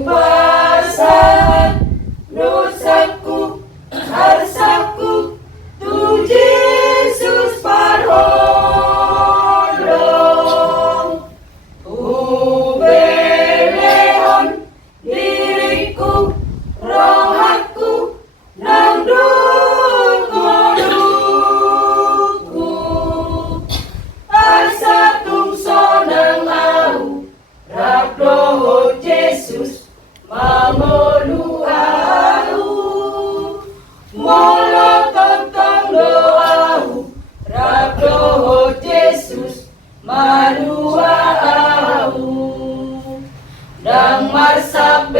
Upasan dosaku, harsaku, tu Yesus parholong. Ubelehon diriku, rohaku, nang dukoduku. Asa tungso nang au, Rabdoho Jesus mangolu au. Molo tontong doau, Rabdoho Jesus marua au. Dang marsab